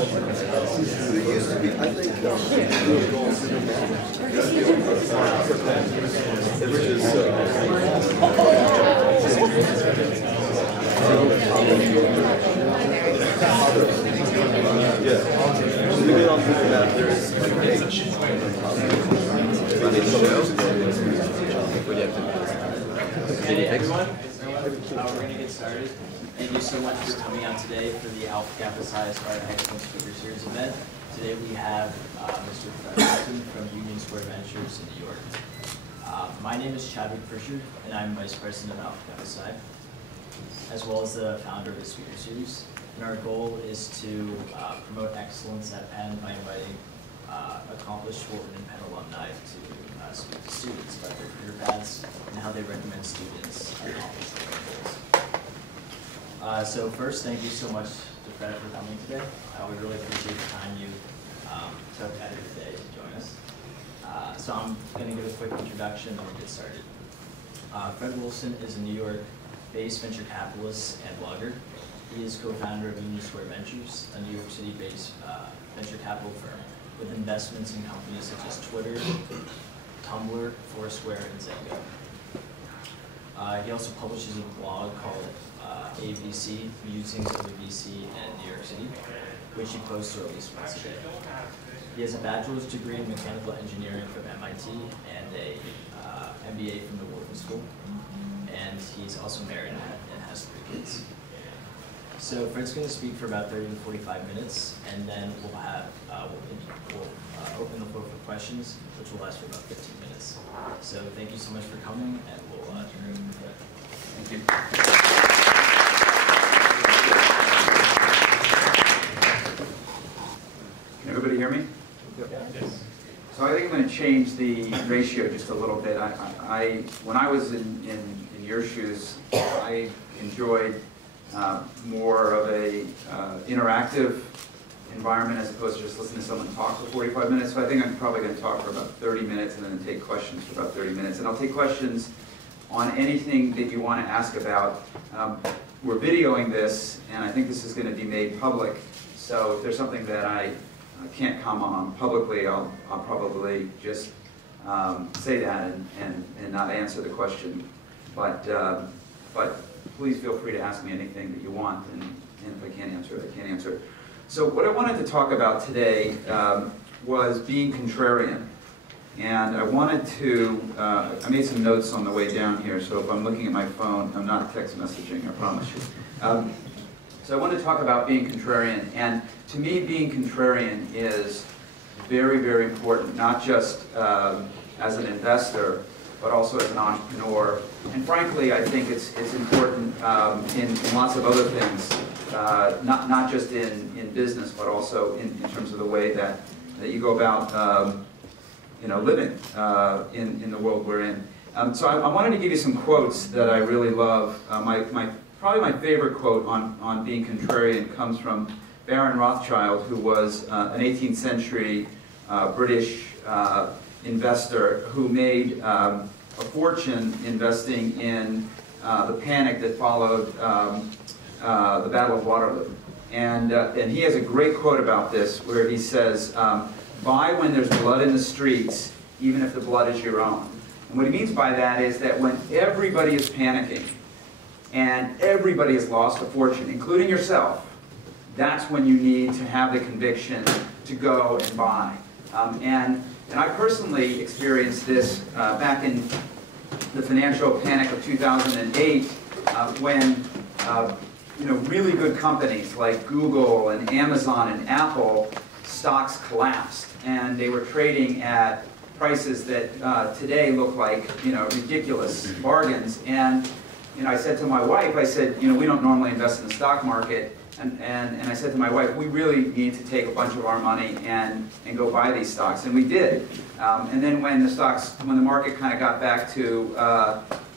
used to be, I think, yeah. So we get on Google Maps, there's like H. Hey everyone, we're going to get started. Thank you so much for coming out today for the Alpha Kappa Psi Aspire Excellence Speaker Series event. Today we have Mr. Fred Wilson from Union Square Ventures in New York. My name is Chadwick Pritchard, and I'm Vice President of Alpha Kappa Psi, as well as the founder of the Speaker Series. And our goal is to promote excellence at Penn by inviting accomplished Wharton and Penn alumni to speak to students about their career paths and how they recommend students accomplish their goals. So first, thank you so much to Fred for coming today. We really appreciate the time you took out of your day to join us. So I'm going to give a quick introduction and then we'll get started. Fred Wilson is a New York-based venture capitalist and blogger. He is co-founder of Union Square Ventures, a New York City-based venture capital firm with investments in companies such as Twitter, Tumblr, Foursquare, and Zengo. He also publishes a blog called ABC, Musings of a VC in New York City, which he posts at least once a day. He has a bachelor's degree in mechanical engineering from MIT and a MBA from the Wharton School. And he's also married and has 3 kids. So Fred's going to speak for about 30 to 45 minutes, and then we'll open the floor for questions, which will last for about 15 minutes. So thank you so much for coming, and we'll turn it over to Fred. Thank you. Can everybody hear me? Yes. So I think I'm going to change the ratio just a little bit. When I was in your shoes, I enjoyed more of a interactive environment as opposed to just listening to someone talk for 45 minutes. So I think I'm probably going to talk for about 30 minutes and then take questions for about 30 minutes. And I'll take questions on anything that you want to ask about. We're videoing this, and I think this is going to be made public. So if there's something that I can't comment on publicly, I'll probably just say that and not answer the question. But please feel free to ask me anything that you want, and if I can't answer it, I can't answer it. So what I wanted to talk about today was being contrarian. And I wanted to, I made some notes on the way down here, so if I'm looking at my phone, I'm not text messaging, I promise you. So I want to talk about being contrarian. And to me, being contrarian is very, very important, not just as an investor, but also as an entrepreneur. And frankly, I think it's important in lots of other things, not just in business, but also in terms of the way that you go about living in the world we're in. So I wanted to give you some quotes that I really love. Probably my favorite quote on being contrarian comes from Baron Rothschild, who was an 18th century British investor who made a fortune investing in the panic that followed the Battle of Waterloo. And he has a great quote about this where he says, buy when there's blood in the streets, even if the blood is your own. And what he means by that is that when everybody is panicking and everybody has lost a fortune, including yourself, that's when you need to have the conviction to go and buy. And I personally experienced this back in the financial panic of 2008 when really good companies like Google and Amazon and Apple stocks collapsed, and they were trading at prices that today look like ridiculous bargains. And I said to my wife, I said, we don't normally invest in the stock market. And I said to my wife, we really need to take a bunch of our money and go buy these stocks, and we did. And then when the market kind of got back to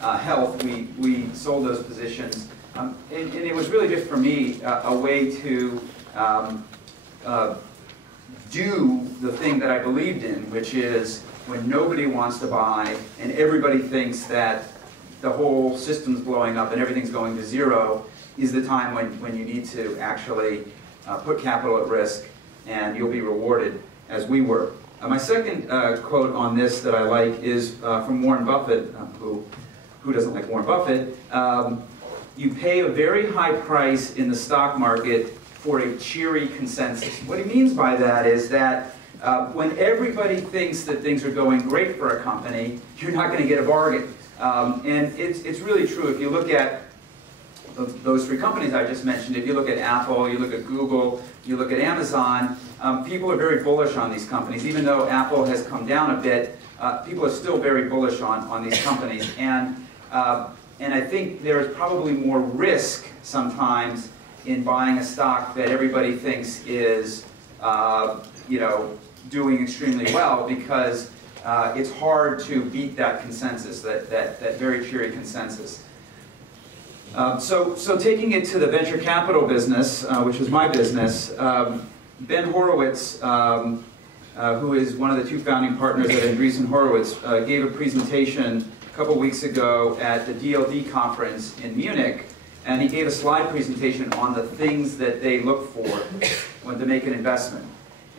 health, we sold those positions. And it was really just for me a way to do the thing that I believed in, which is when nobody wants to buy and everybody thinks that the whole system's blowing up and everything's going to zero, is the time when you need to actually put capital at risk, and you'll be rewarded as we were. My second quote on this that I like is from Warren Buffett, who doesn't like Warren Buffett. You pay a very high price in the stock market for a cheery consensus. What he means by that is that when everybody thinks that things are going great for a company, you're not going to get a bargain. And it's really true. If you look at those three companies I just mentioned, if you look at Apple, you look at Google, you look at Amazon, people are very bullish on these companies. Even though Apple has come down a bit, people are still very bullish on these companies. And I think there is probably more risk sometimes in buying a stock that everybody thinks is doing extremely well, because it's hard to beat that consensus, that very cheery consensus. So taking it to the venture capital business, which is my business, Ben Horowitz, who is one of the two founding partners at Andreessen Horowitz, gave a presentation a couple weeks ago at the DLD conference in Munich, and he gave a slide presentation on the things that they look for when to make an investment.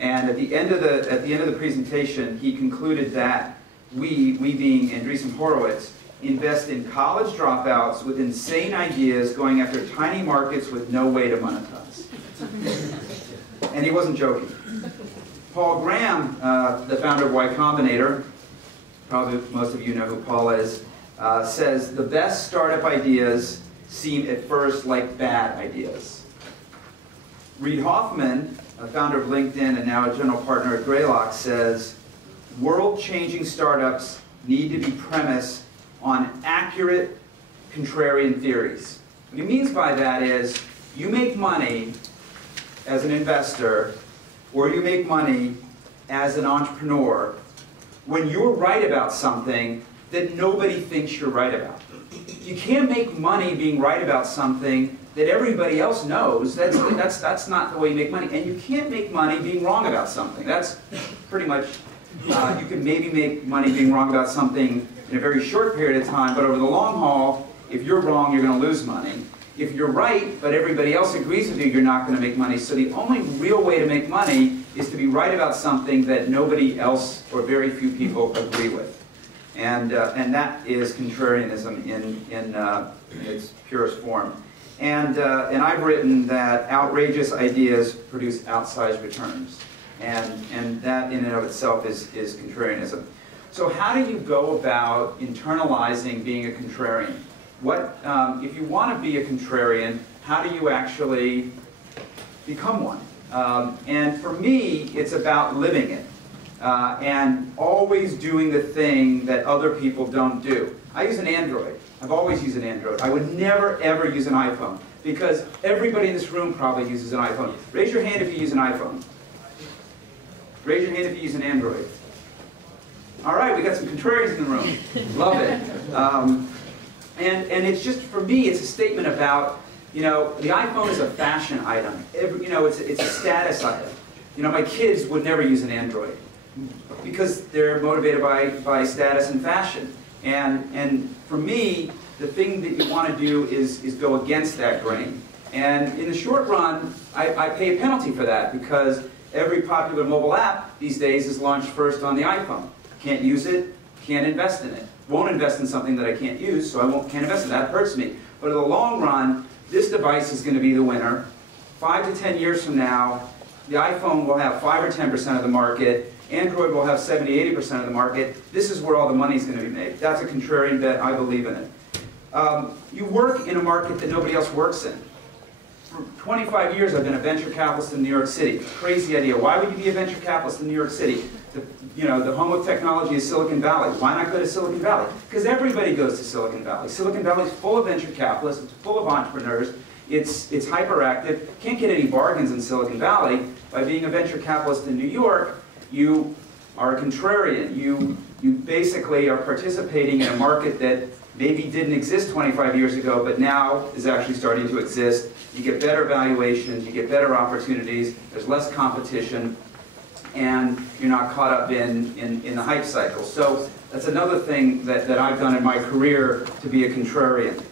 And at the end of the presentation, he concluded that we being Andreessen Horowitz, invest in college dropouts with insane ideas going after tiny markets with no way to monetize. And he wasn't joking. Paul Graham, the founder of Y Combinator, probably most of you know who Paul is, says the best startup ideas seem at first like bad ideas. Reid Hoffman, a founder of LinkedIn and now a general partner at Greylock, says world-changing startups need to be premised on accurate contrarian theories. What he means by that is you make money as an investor, or you make money as an entrepreneur when you're right about something that nobody thinks you're right about. You can't make money being right about something that everybody else knows. That's not the way you make money. And you can't make money being wrong about something. That's pretty much, you can maybe make money being wrong about something in a very short period of time, but over the long haul, if you're wrong, you're going to lose money. If you're right, but everybody else agrees with you, you're not going to make money. So the only real way to make money is to be right about something that nobody else or very few people agree with. And that is contrarianism in its purest form. And I've written that outrageous ideas produce outsized returns. And that in and of itself is contrarianism. So how do you go about internalizing being a contrarian? If you want to be a contrarian, how do you actually become one? And for me, it's about living it and always doing the thing that other people don't do. I use an Android. I've always used an Android. I would never, ever use an iPhone, because everybody in this room probably uses an iPhone. Raise your hand if you use an iPhone. Raise your hand if you use an Android. All right, we got some contrarians in the room. Love it. And it's just, for me, it's a statement about, the iPhone is a fashion item. It's a status item. My kids would never use an Android because they're motivated by status and fashion. And for me, the thing that you want to do is go against that grain. And in the short run, I pay a penalty for that, because every popular mobile app these days is launched first on the iPhone. Can't use it, can't invest in it. Won't invest in something that I can't use, so can't invest in that. That hurts me. But in the long run, this device is going to be the winner. 5 to 10 years from now, the iPhone will have 5 or 10% of the market. Android will have 70, 80% of the market. This is where all the money is going to be made. That's a contrarian bet. I believe in it. You work in a market that nobody else works in. For 25 years, I've been a venture capitalist in New York City. Crazy idea. Why would you be a venture capitalist in New York City? The home of technology is Silicon Valley. Why not go to Silicon Valley? Because everybody goes to Silicon Valley. Silicon Valley is full of venture capitalists. It's full of entrepreneurs. It's hyperactive. Can't get any bargains in Silicon Valley. By being a venture capitalist in New York, you are a contrarian. You basically are participating in a market that maybe didn't exist 25 years ago, but now is actually starting to exist. You get better valuations, you get better opportunities, there's less competition, and you're not caught up in the hype cycle. So that's another thing that I've done in my career to be a contrarian.